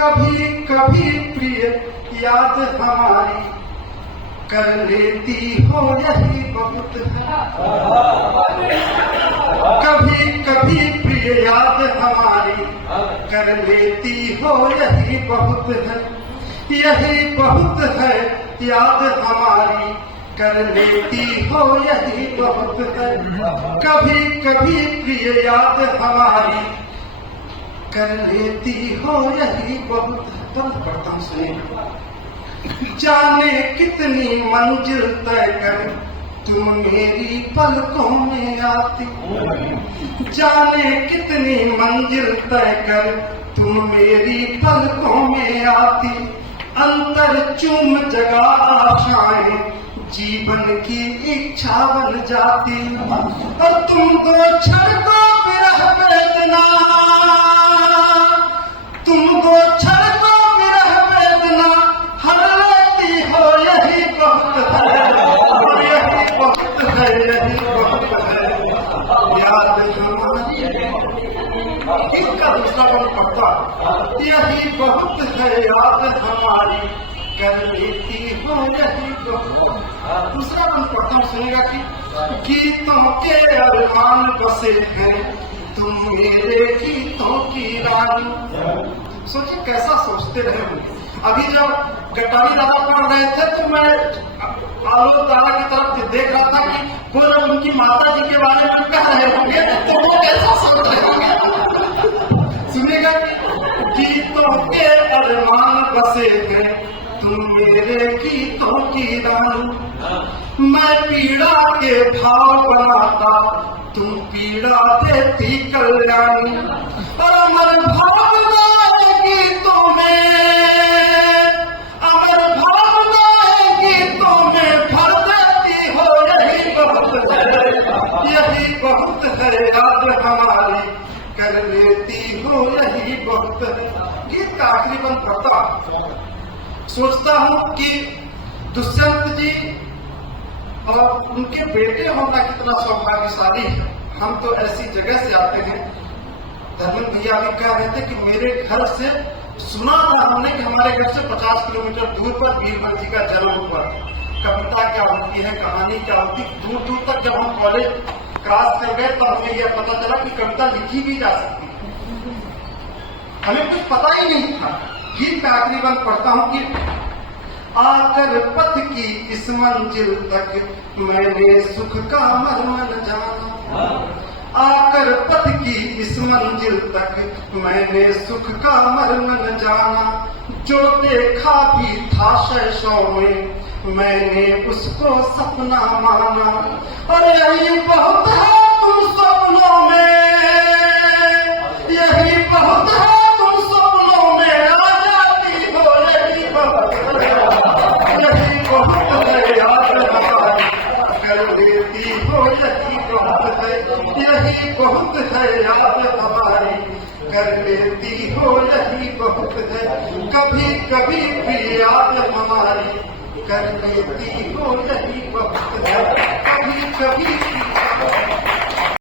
कभी कभी प्रिय याद हमारी कर लेती हो यही बहुत है। कभी कभी प्रिय याद हमारी कर लेती हो यही बहुत है, यही बहुत है। याद हमारी कर लेती हो यही बहुत है। कभी कभी प्रिय याद हमारी कर लेती हो यही बहुत है। तुम पढ़ता हूँ सुनिए। जाने कितनी मंजिल तय कर तुम मेरी पलकों में आती, जाने कितनी मंजिल तय कर तुम मेरी पलकों में आती। अंतर चूम जगा आशाएं जीवन की इच्छा बन जाती, और तुम दो क्षण को विरह वेदना, तुम दो क्षण को विरह वेदना हर लेती हो यही बहुत है, यही बहुत है, यही बहुत है। याद हमारी इसका दूसरा कौन पढ़ता, यही बहुत है। याद हमारी कर लेती हो यही बहुत। दूसरा कौन पढ़ता हूँ सुनेगा कि गीतों के अरमान बसे हैं तुम मेरे गीतों की रानी। सोचिए कैसा सोचते रहे। अभी जब गटारी दादा पढ़ रहे थे तो मैं आलोक दादा की तरफ देख रहा था कि वो जब उनकी माता जी के बारे में कह रहे होंगे तो वो कैसा सोच रहे होंगे। सुनिएगा कि गीतों के अरमान बसे हैं तुम मेरे गीतों की रानी। मैं पीड़ा के भाव बनाता तुम पीड़ा देती कल्याणी। और अमर भावना गीतों में, अमर भावना गीतों में भर देती हो यही बहुत है, यही बहुत है। याद हमारी कर लेती हो यही बहुत है। गीत का आखिरी बंद पढ़ता सोचता हूँ कि दुष्यंत जी और उनके बेटे होना कितना सौभाग्यशाली है। हम तो ऐसी जगह से आते हैं। धर्मेंद्र भैया भी कह रहे थे कि मेरे घर से सुना था हमने कि हमारे घर से 50 किलोमीटर दूर पर बीरबल जी का जन्म हुआ। कविता क्या होती है, कहानी क्या होती, दूर दूर तक जब हम कॉलेज क्रॉस कर गए तो हमें यह पता चला कि कविता लिखी भी जा सकती है। हमें कुछ पता ही नहीं था। गीत का आखिरी बंद पढ़ता हूँ कि आकर पथ की इस मंजिल तक मैंने सुख का मर्म जाना। आकर पथ की इस मंजिल तक मैंने सुख का मर्म जाना। जो देखा भी था शैशव में मैंने उसको सपना माना। और यही बहुत है तुम सपनों में, यही बहुत है तुम सपनों में आ जाती हो यही बहुत है, यही बहुत है। याद हमारी कर देती हो यही बहुत है, यही बहुत है। याद हमारी कर लेती हो यही बहुत है। कभी कभी भी याद हमारी कर लेती हो यही बहुत है। कभी कभी